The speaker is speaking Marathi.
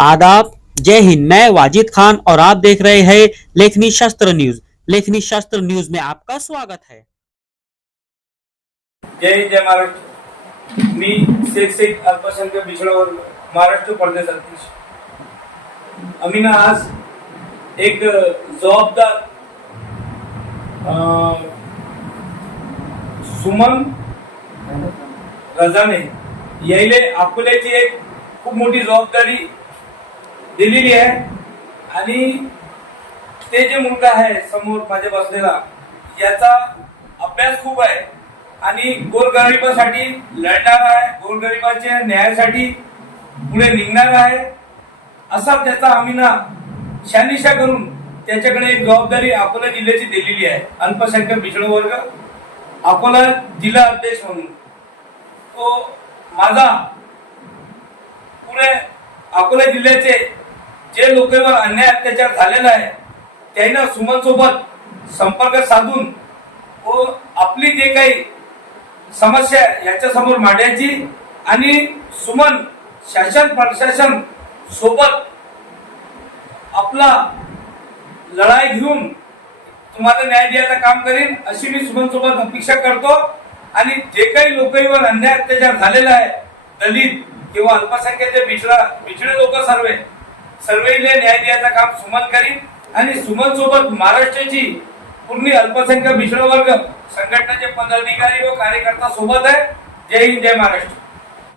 आदाब। जय हिंद, मैं वाजिद खान और आप देख रहे हैं लेखनी शास्त्र न्यूज़। लेखनी शास्त्र न्यूज़ में आपका स्वागत है। जय जय महाराष्ट्र। मी शेख अल्पसंख्याक बिछडावर महाराष्ट्र प्रदेश अध्यक्ष। आम्ही ना आज एक जबाबदार सुमन रजाने। यायले अकोल्याची एक खूप मोठी जबाबदारी दिलेली आहे. आणि ते जे मुलगा आहे समोर माझ्या बसलेला याचा अभ्यास खूप आहे. आणि गोरगरिबासाठी लढणार आहे. गोरगरिबाच्या न्यायासाठी पुढे निघणार आहे. असा त्याचा आम्ही ना शानिशा करून त्याच्याकडे एक जबाबदारी अकोला जिल्ह्याची दिलेली आहे. अल्पसंख्याक पिछड वर्ग अकोला जिल्हा अध्यक्ष म्हणून. तो माझा पुढे अकोला जिल्ह्याचे जे लोकांवर अन्याय अत्याचार झालेला आहे त्यांना सुमन सोबत संपर्क साधून व आपली जे काही समस्या आहे याच्यासमोर मांडायची आणि सुमन शासन प्रशासन सोबत आपला लढाई घेऊन तुम्हाला न्याय द्यायचं काम करीन अशी मी सुमन सोबत अपेक्षा करतो. आणि जे काही लोकांवर अन्याय अत्याचार झालेला आहे दलित किंवा अल्पसंख्याचे बिछडा बिछडे लोक सर्वे सर्वेले न्याय द्यायचं काम सुमन करीन. आणि सुमन सोबत महाराष्ट्राची पूर्ण अल्पसंख्याक मिश्र वर्ग संघटनाचे पदाधिकारी व कार्यकर्ता सोबत आहे. जय हिंद जय महाराष्ट्र.